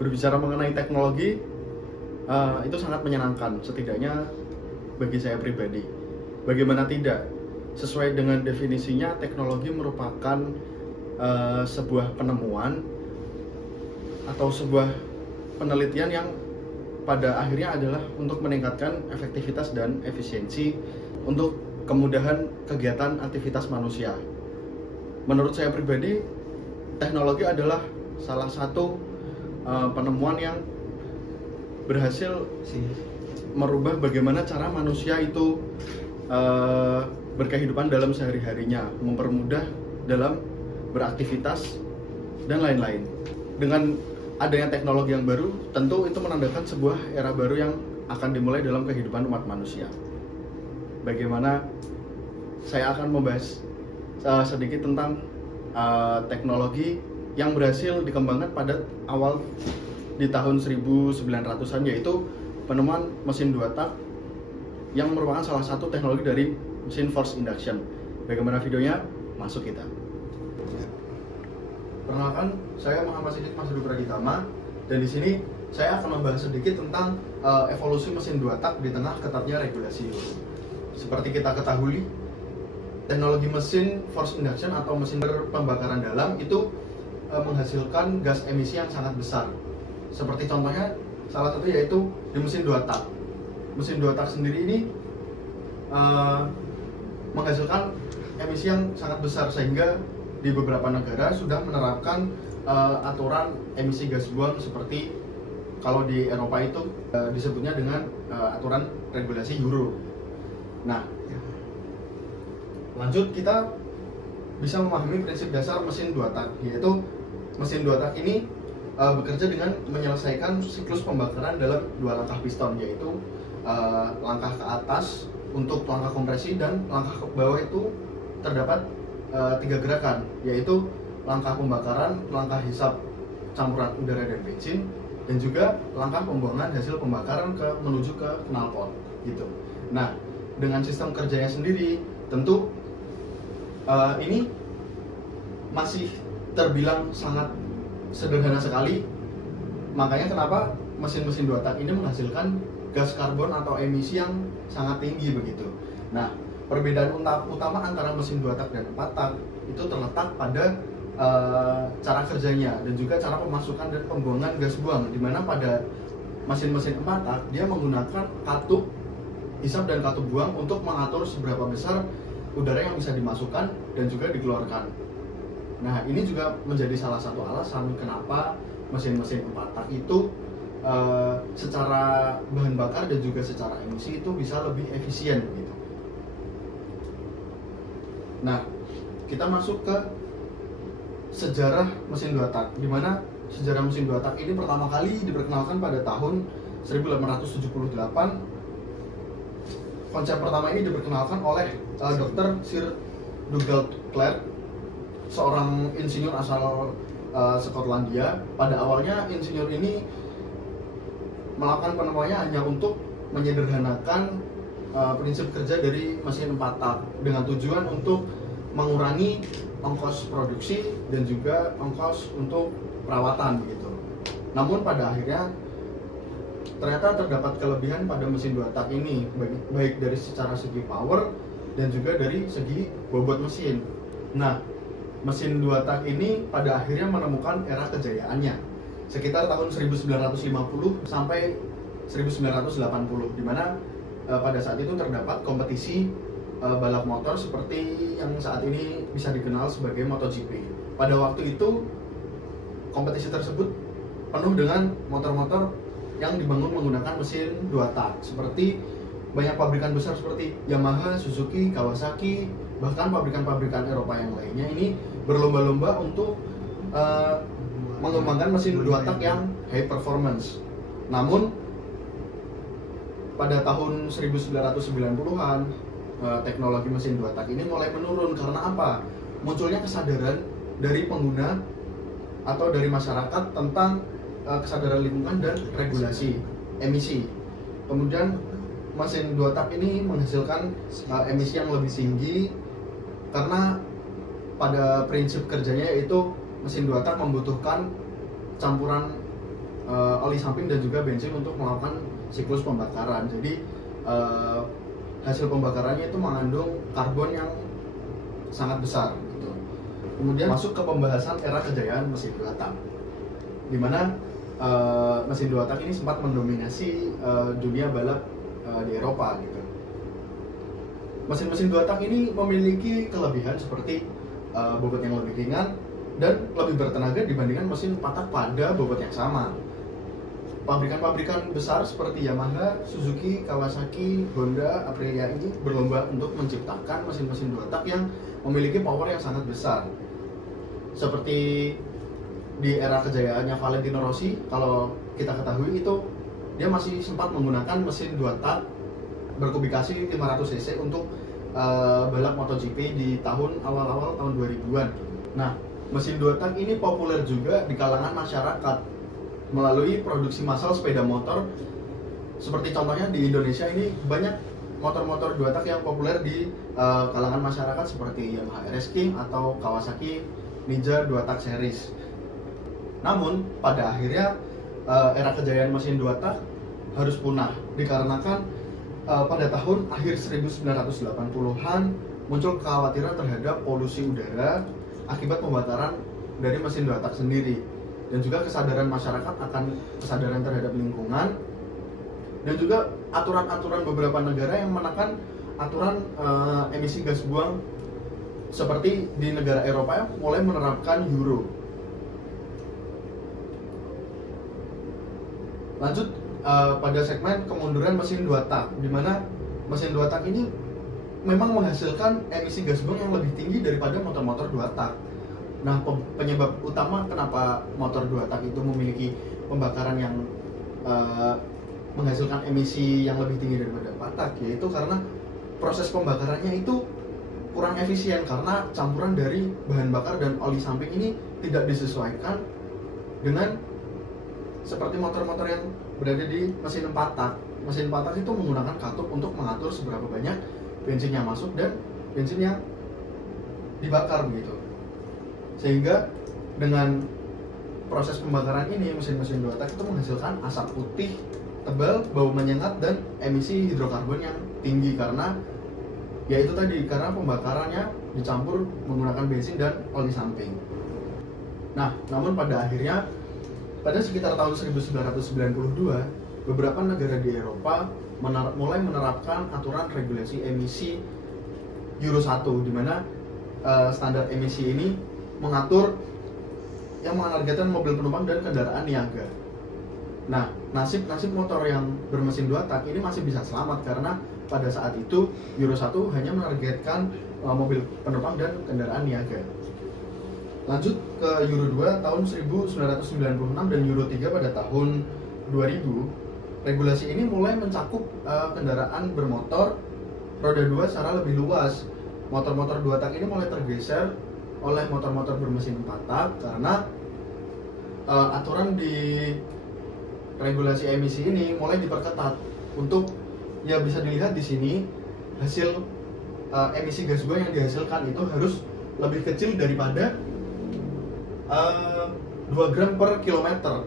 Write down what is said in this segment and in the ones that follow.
Berbicara mengenai teknologi, itu sangat menyenangkan, setidaknya bagi saya pribadi. Bagaimana tidak, sesuai dengan definisinya, teknologi merupakan sebuah penemuan atau sebuah penelitian yang pada akhirnya adalah untuk meningkatkan efektivitas dan efisiensi untuk kemudahan kegiatan aktivitas manusia. Menurut saya pribadi, teknologi adalah salah satu penemuan yang berhasil merubah bagaimana cara manusia itu berkehidupan dalam sehari-harinya, mempermudah dalam beraktivitas dan lain-lain. Dengan adanya teknologi yang baru, tentu itu menandakan sebuah era baru yang akan dimulai dalam kehidupan umat manusia. Bagaimana saya akan membahas sedikit tentang teknologi yang berhasil dikembangkan pada awal di tahun 1900-an, yaitu penemuan mesin 2 tak yang merupakan salah satu teknologi dari mesin force induction. Bagaimana videonya? Masuk kita. Perkenalkan, saya Muhammad Siddiq Masruh Praditama, dan di sini saya akan membahas sedikit tentang evolusi mesin 2 tak di tengah ketatnya regulasi Euro. Seperti kita ketahui, teknologi mesin force induction atau mesin pembakaran dalam itu menghasilkan gas emisi yang sangat besar. Seperti contohnya, salah satu yaitu di mesin 2 tak. Mesin 2 tak sendiri ini menghasilkan emisi yang sangat besar, sehingga di beberapa negara sudah menerapkan aturan emisi gas buang, seperti kalau di Eropa itu disebutnya dengan aturan regulasi Euro. Nah, lanjut kita bisa memahami prinsip dasar mesin 2 tak, yaitu mesin 2 tak ini bekerja dengan menyelesaikan siklus pembakaran dalam 2 langkah piston, yaitu langkah ke atas untuk langkah kompresi dan langkah ke bawah itu terdapat 3 gerakan, yaitu langkah pembakaran, langkah hisap campuran udara dan bensin, dan juga langkah pembuangan hasil pembakaran menuju ke knalpot gitu. Nah, dengan sistem kerjanya sendiri tentu ini masih terbilang sangat sederhana sekali. Makanya kenapa mesin-mesin 2 tak ini menghasilkan gas karbon atau emisi yang sangat tinggi begitu. Nah, perbedaan utama antara mesin 2 tak dan 4 tak itu terletak pada cara kerjanya dan juga cara pemasukan dan pembuangan gas buang, di mana pada mesin-mesin 4 tak dia menggunakan katup hisap dan katup buang untuk mengatur seberapa besar udara yang bisa dimasukkan dan juga dikeluarkan. Nah, ini juga menjadi salah satu alasan kenapa mesin-mesin 4 tak itu secara bahan bakar dan juga secara emisi itu bisa lebih efisien gitu. Nah, kita masuk ke sejarah mesin 2 tak, di mana sejarah mesin 2 tak ini pertama kali diperkenalkan pada tahun 1878. Konsep pertama ini diperkenalkan oleh Dr. Sir Dugald Clark, seorang insinyur asal Skotlandia. Pada awalnya insinyur ini melakukan penemuannya hanya untuk menyederhanakan prinsip kerja dari mesin 4 tak dengan tujuan untuk mengurangi ongkos produksi dan juga ongkos untuk perawatan gitu. Namun pada akhirnya ternyata terdapat kelebihan pada mesin 2 tak ini, baik dari secara segi power dan juga dari segi bobot mesin. Nah, mesin 2 tak ini pada akhirnya menemukan era kejayaannya sekitar tahun 1950 sampai 1980, di mana pada saat itu terdapat kompetisi balap motor seperti yang saat ini bisa dikenal sebagai MotoGP. Pada waktu itu kompetisi tersebut penuh dengan motor-motor yang dibangun menggunakan mesin 2 tak, seperti banyak pabrikan besar seperti Yamaha, Suzuki, Kawasaki, bahkan pabrikan-pabrikan Eropa yang lainnya ini berlomba-lomba untuk mengembangkan mesin 2 tak yang high performance. Namun pada tahun 1990-an teknologi mesin 2 tak ini mulai menurun. Karena apa? Munculnya kesadaran dari pengguna atau dari masyarakat tentang kesadaran lingkungan dan regulasi emisi. Kemudian mesin 2 tak ini menghasilkan emisi yang lebih tinggi karena pada prinsip kerjanya yaitu mesin 2 tak membutuhkan campuran oli samping dan juga bensin untuk melakukan siklus pembakaran. Jadi hasil pembakarannya itu mengandung karbon yang sangat besar gitu. Kemudian masuk ke pembahasan era kejayaan mesin 2 tak, di mana mesin 2 tak ini sempat mendominasi dunia balap di Eropa gitu. Mesin-mesin 2 tak ini memiliki kelebihan seperti bobot yang lebih ringan dan lebih bertenaga dibandingkan mesin 4 tak pada bobot yang sama. Pabrikan-pabrikan besar seperti Yamaha, Suzuki, Kawasaki, Honda, Aprilia ini berlomba untuk menciptakan mesin-mesin 2 tak yang memiliki power yang sangat besar. Seperti di era kejayaannya Valentino Rossi, kalau kita ketahui itu dia masih sempat menggunakan mesin 2 tak berkubikasi 500 cc untuk balap MotoGP di awal-awal tahun 2000-an. Nah, mesin 2 tak ini populer juga di kalangan masyarakat melalui produksi massal sepeda motor. Seperti contohnya di Indonesia ini banyak motor-motor 2 tak yang populer di kalangan masyarakat seperti Yamaha RS King atau Kawasaki Ninja 2 tak series. Namun pada akhirnya era kejayaan mesin 2 tak harus punah dikarenakan pada tahun akhir 1980-an muncul kekhawatiran terhadap polusi udara akibat pembakaran dari mesin 2 tak sendiri, dan juga kesadaran masyarakat akan kesadaran terhadap lingkungan, dan juga aturan-aturan beberapa negara yang menekan aturan emisi gas buang, seperti di negara Eropa yang mulai menerapkan Euro. Lanjut pada segmen kemunduran mesin 2 tak, di mana mesin 2 tak ini memang menghasilkan emisi gas buang yang lebih tinggi daripada motor-motor 2 tak. Nah, penyebab utama kenapa motor 2 tak itu memiliki pembakaran yang menghasilkan emisi yang lebih tinggi daripada 4 tak, yaitu karena proses pembakarannya itu kurang efisien karena campuran dari bahan bakar dan oli samping ini tidak disesuaikan dengan seperti motor-motor yang berada di mesin 4 tak. Mesin 4 tak itu menggunakan katup untuk mengatur seberapa banyak bensin yang masuk dan bensin yang dibakar begitu. Sehingga dengan proses pembakaran ini mesin-mesin 2 tak itu menghasilkan asap putih tebal, bau menyengat, dan emisi hidrokarbon yang tinggi karena yaitu tadi karena pembakarannya dicampur menggunakan bensin dan oli samping. Nah, namun pada akhirnya pada sekitar tahun 1992, beberapa negara di Eropa mulai menerapkan aturan regulasi emisi Euro 1, di mana standar emisi ini mengatur yang menargetkan mobil penumpang dan kendaraan niaga. Nah, nasib motor yang bermesin 2 tak ini masih bisa selamat karena pada saat itu Euro 1 hanya menargetkan mobil penumpang dan kendaraan niaga. Lanjut ke Euro 2 tahun 1996 dan Euro 3 pada tahun 2000, regulasi ini mulai mencakup kendaraan bermotor roda 2 secara lebih luas. Motor-motor 2 tak ini mulai tergeser oleh motor-motor bermesin 4 tak karena aturan di regulasi emisi ini mulai diperketat. Untuk ya bisa dilihat di sini hasil emisi gas buang yang dihasilkan itu harus lebih kecil daripada 2 gram per kilometer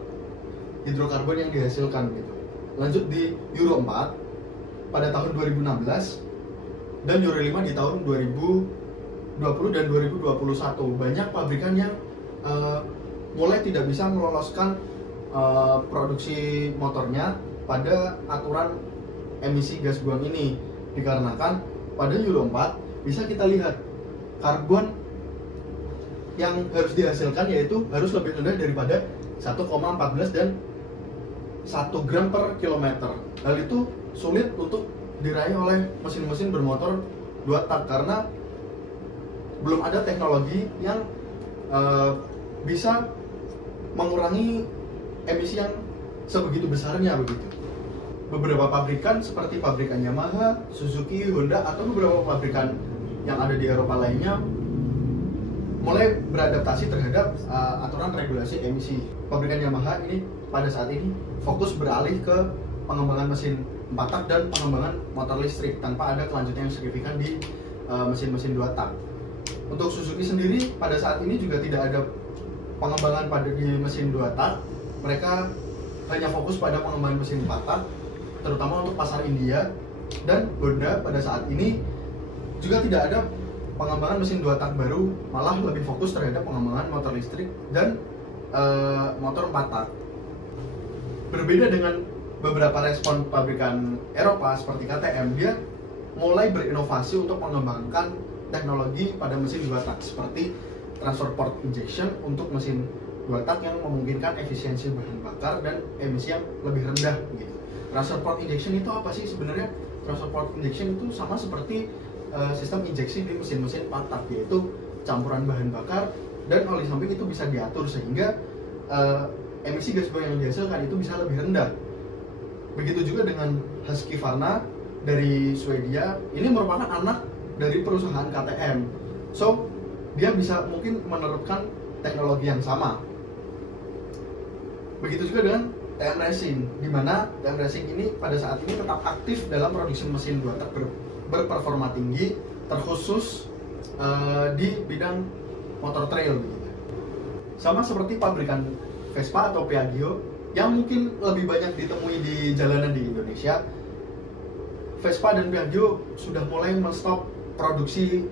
hidrokarbon yang dihasilkan gitu. Lanjut di Euro 4 pada tahun 2016 dan Euro 5 di tahun 2020 dan 2021, banyak pabrikan yang mulai tidak bisa meloloskan produksi motornya pada aturan emisi gas buang ini, dikarenakan pada Euro 4 bisa kita lihat karbon yang harus dihasilkan yaitu harus lebih rendah daripada 1,14 dan 1 gram per kilometer. Hal itu sulit untuk diraih oleh mesin-mesin bermotor 2 tak karena belum ada teknologi yang bisa mengurangi emisi yang sebegitu besarnya begitu. Beberapa pabrikan seperti pabrikan Yamaha, Suzuki, Honda, atau beberapa pabrikan yang ada di Eropa lainnya mulai beradaptasi terhadap aturan regulasi emisi. Pabrikan Yamaha ini pada saat ini fokus beralih ke pengembangan mesin 4 tak dan pengembangan motor listrik tanpa ada kelanjutan yang signifikan di mesin-mesin 2 tak. Untuk Suzuki sendiri pada saat ini juga tidak ada pengembangan pada di mesin 2 tak. Mereka hanya fokus pada pengembangan mesin 4 tak, terutama untuk pasar India, dan Honda pada saat ini juga tidak ada pengembangan mesin 2 tak baru, malah lebih fokus terhadap pengembangan motor listrik dan motor 4 tak. Berbeda dengan beberapa respon pabrikan Eropa seperti KTM, dia mulai berinovasi untuk mengembangkan teknologi pada mesin 2 tak seperti transfer port injection untuk mesin 2 tak yang memungkinkan efisiensi bahan bakar dan emisi yang lebih rendah gitu. Transfer port injection itu apa sih sebenarnya? Transfer port injection itu sama seperti sistem injeksi di mesin-mesin 4 tak, yaitu campuran bahan bakar dan oli samping itu bisa diatur sehingga emisi gas buang yang dihasilkan itu bisa lebih rendah. Begitu juga dengan Husqvarna dari Swedia, ini merupakan anak dari perusahaan KTM, so dia bisa mungkin menerapkan teknologi yang sama. Begitu juga dengan TM Racing, di mana TM Racing ini pada saat ini tetap aktif dalam produksi mesin 2 tak berperforma tinggi, terkhusus di bidang motor trail begitu. Sama seperti pabrikan Vespa atau Piaggio yang mungkin lebih banyak ditemui di jalanan di Indonesia, Vespa dan Piaggio sudah mulai menstop produksi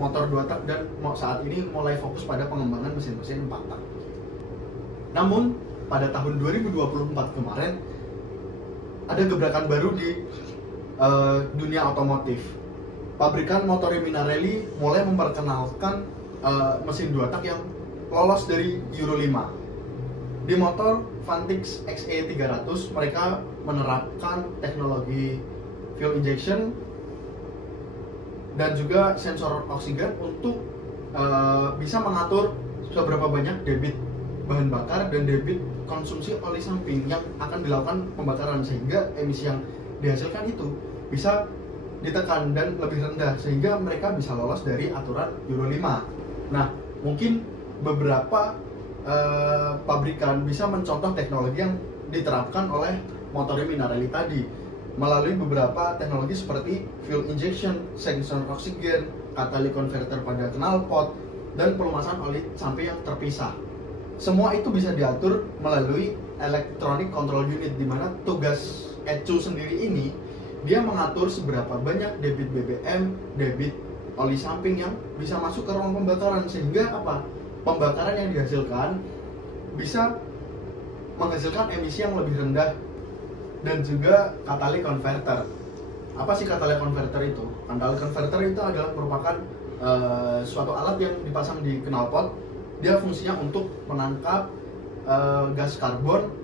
motor 2 tak dan saat ini mulai fokus pada pengembangan mesin-mesin 4 tak. Namun pada tahun 2024 kemarin ada gebrakan baru di dunia otomotif. Pabrikan Motori Minarelli mulai memperkenalkan mesin 2 tak yang lolos dari Euro 5. Di motor Vantage XE300 mereka menerapkan teknologi fuel injection dan juga sensor oksigen untuk bisa mengatur seberapa banyak debit bahan bakar dan debit konsumsi oli samping yang akan dilakukan pembakaran, sehingga emisi yang dihasilkan itu bisa ditekan dan lebih rendah sehingga mereka bisa lolos dari aturan Euro 5. Nah, mungkin beberapa pabrikan bisa mencontoh teknologi yang diterapkan oleh Motori Minarelli tadi melalui beberapa teknologi seperti fuel injection, sensor oksigen, catalytic converter pada knalpot, dan pelumasan oli samping yang terpisah. Semua itu bisa diatur melalui electronic control unit, di mana tugas ECU sendiri ini dia mengatur seberapa banyak debit BBM, debit oli samping yang bisa masuk ke ruang pembakaran, sehingga apa? Pembakaran yang dihasilkan bisa menghasilkan emisi yang lebih rendah. Dan juga catalytic converter. Apa sih catalytic converter itu? Catalytic converter itu adalah merupakan suatu alat yang dipasang di knalpot. Dia fungsinya untuk menangkap gas karbon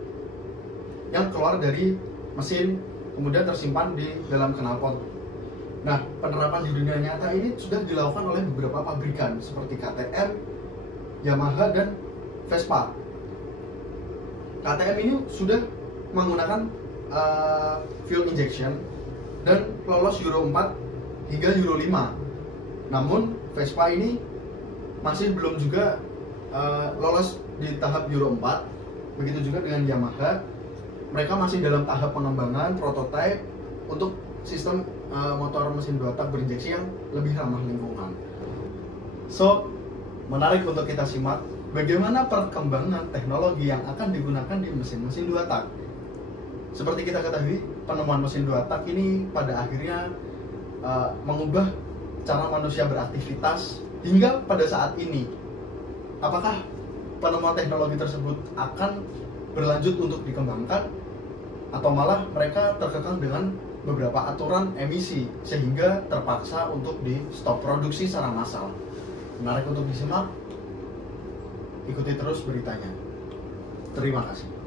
yang keluar dari mesin kemudian tersimpan di dalam knalpot. Nah, penerapan di dunia nyata ini sudah dilakukan oleh beberapa pabrikan seperti KTM, Yamaha, dan Vespa. KTM ini sudah menggunakan fuel injection dan lolos Euro 4 hingga Euro 5. Namun Vespa ini masih belum juga lolos di tahap Euro 4. Begitu juga dengan Yamaha, mereka masih dalam tahap pengembangan prototipe untuk sistem motor mesin 2 tak berinjeksi yang lebih ramah lingkungan. So, menarik untuk kita simak bagaimana perkembangan teknologi yang akan digunakan di mesin-mesin 2 tak. Seperti kita ketahui, penemuan mesin 2 tak ini pada akhirnya mengubah cara manusia beraktivitas hingga pada saat ini. Apakah penemuan teknologi tersebut akan berlanjut untuk dikembangkan, atau malah mereka terkekang dengan beberapa aturan emisi sehingga terpaksa untuk di stop produksi secara massal? Menarik untuk disimak, ikuti terus beritanya. Terima kasih.